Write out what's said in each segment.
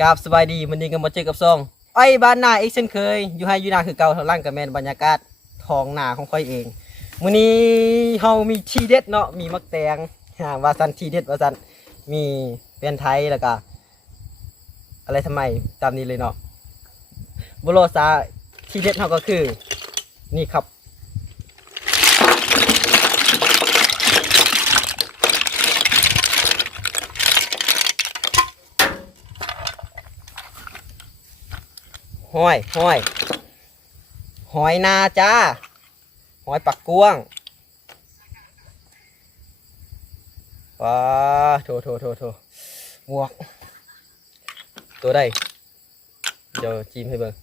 กราบสบายดีมันนี้ก็มาเจอกับซองไอ้บ้านนาอีกเช่นเคยอยู่ให้อยู่นาคือเก่าทางล่างกับแมนบรรยากาศท้องนาของค่อยเองมื้อนี้เฮามีทีเด็ดเนาะมีมักแตงว่าซันทีเด็ดว่าซันมีเป็นไทยแล้วก็อะไรทำไมตามนี้เลยเนาะบุโรซาทีเด็ดเฮาก็คือนี่ครับห้อยนาจ้าหอยปักกวางว้าโถหมวกตัวได้เดี๋ยวจิ้มให้เบิ่ง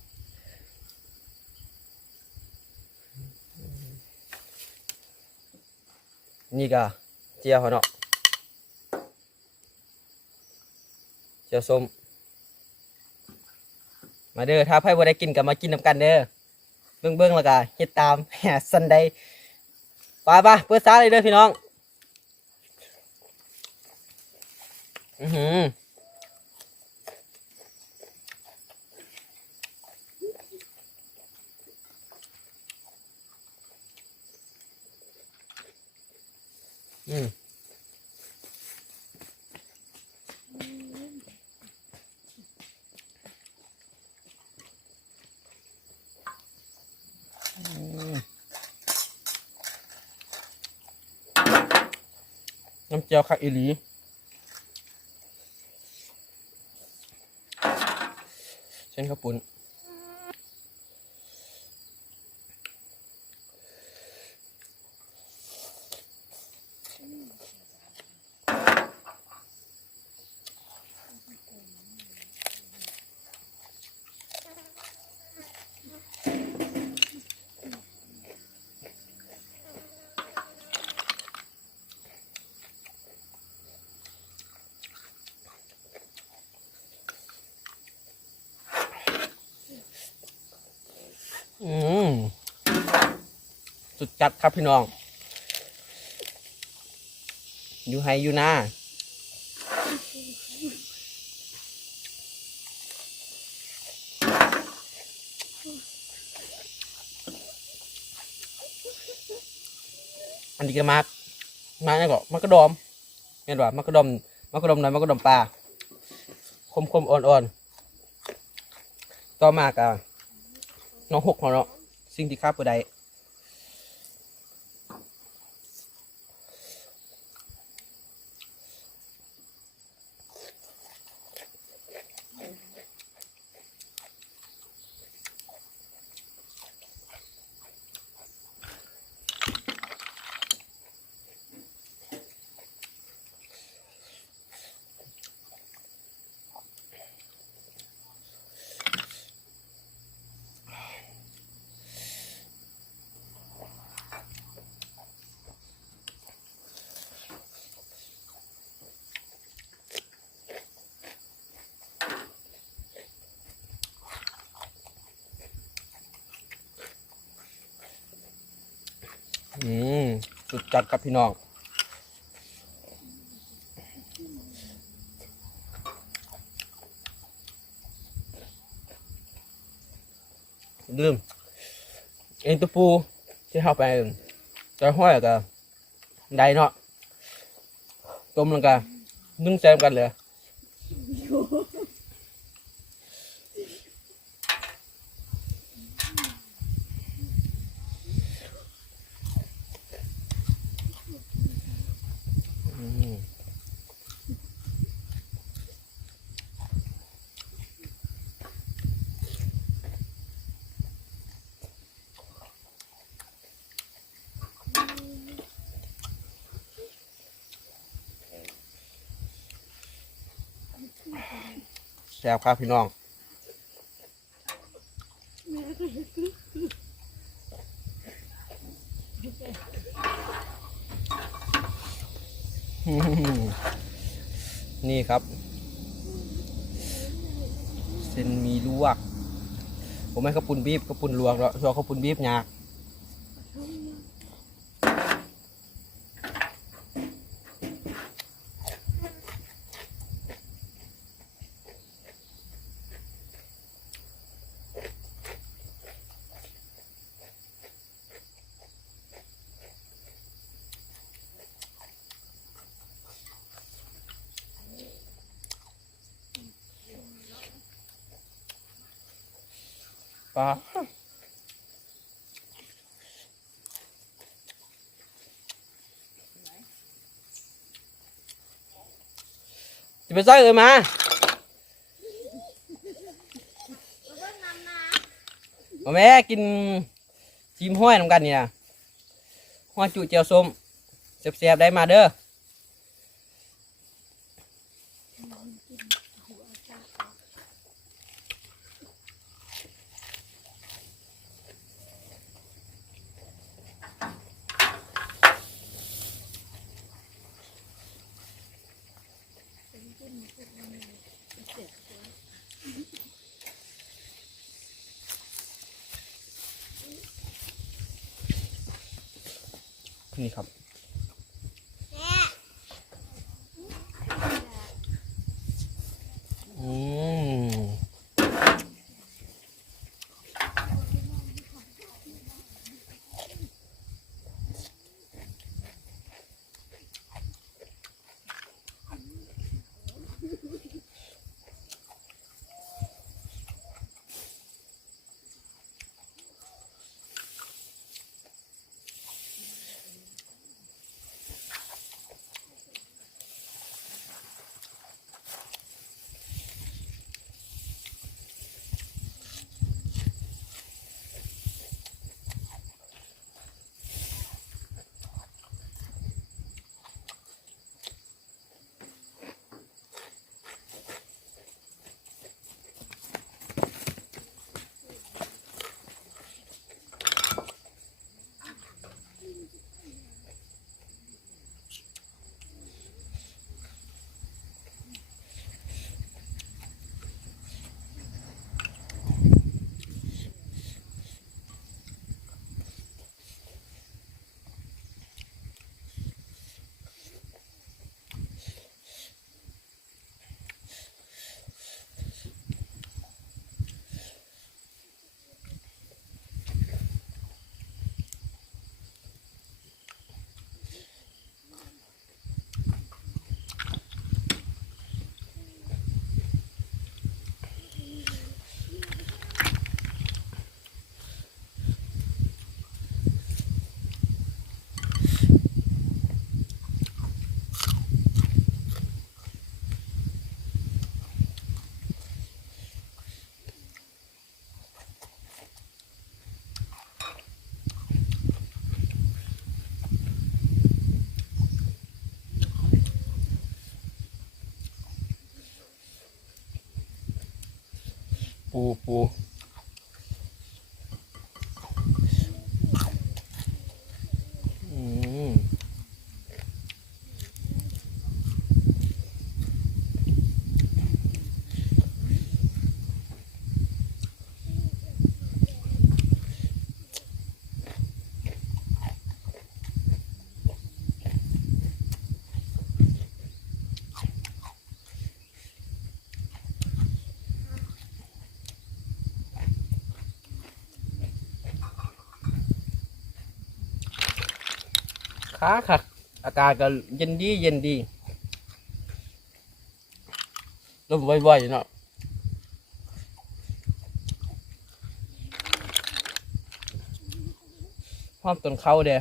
นี่ก็เจียวเนาะเจียวส้มมาเด้อถ้าไพ่บ่ได้กินก็มากินนำกันเด้อเบิ่งแล้วก็เฮ็ดตามแห่ซันไดไปเปิดซาเลยเด้อพี่น้องอือน้ำเจียวคักอีหลีเช่นข้าวปุ้นสุดจัดครับพี่น้องอยู่ไฮอยู่นาอันนี้ก็มาเนี่ยก็มักกระดอมเห็นป่ะมักกระดอมหน่อยมักกระดอมปลาคมอ่อนต่อมากอ่ะน้องหกเนาะสิ่งที่ข้าผู้ใดสุดจัดครับพี่น้องลืมเอ็นตัวปูที่เข้าไปจะห้อยกับได้เนาะต้มลงกันนึ่งแซมกันเลยแซ่บครับพี่น้องนี่ครับเส้นมีลวกผมไม่ข้าวปุ้นบีบข้าวปุ้นลวกแล้วชอบข้าวปุ้นบีบยาก ลาจะไปใส่เอ้ยมาแม่กินชิมห้อยน้ำกันนี่นะห้อยจุเจียวส้มเสียบๆได้มาเด้อนี่ครับอืมปูอืมขาขัดอากาศก็เย็นดีลมว่อยๆเนาะพร้อมต้นเขาเด้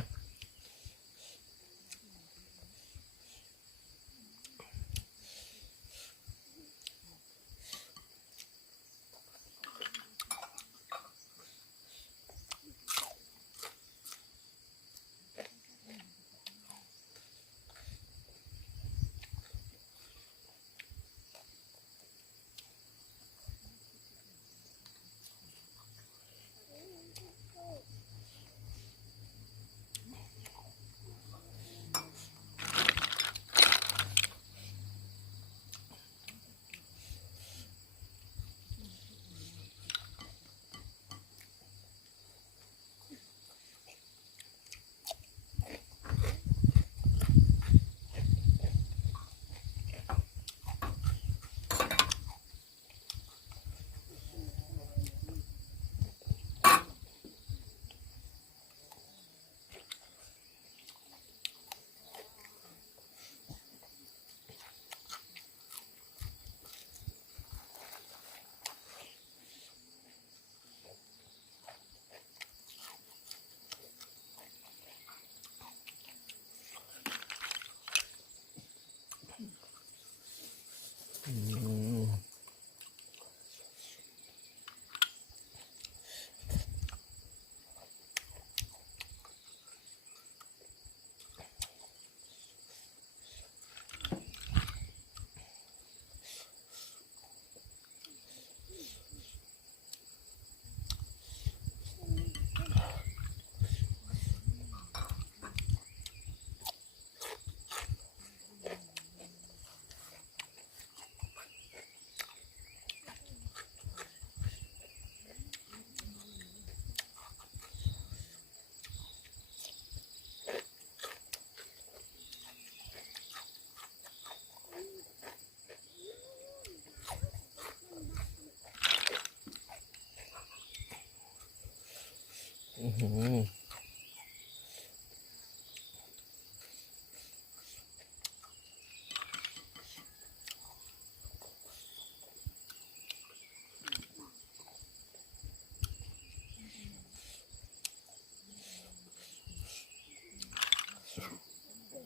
หือ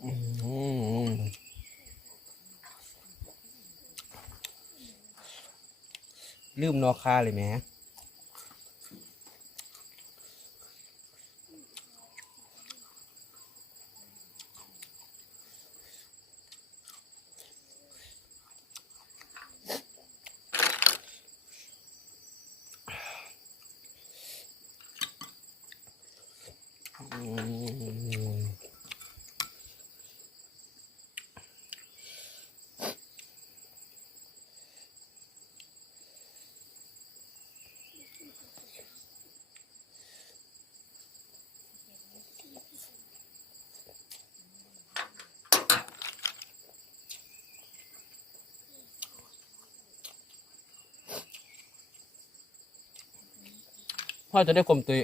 อืมลืมนอคาเลยแหมอืมพ่อจะได้กลมตุย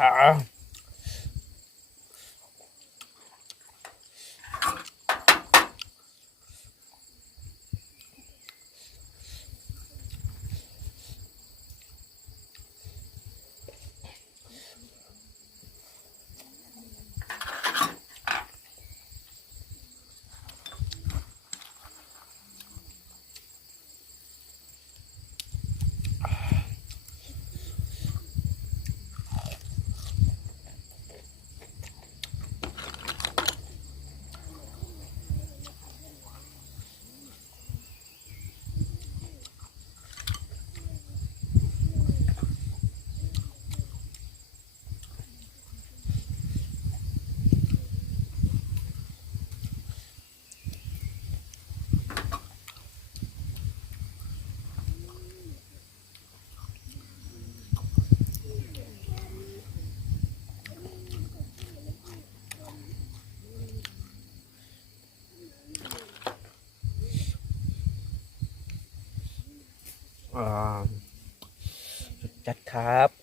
อ่าอ่าจัดครับ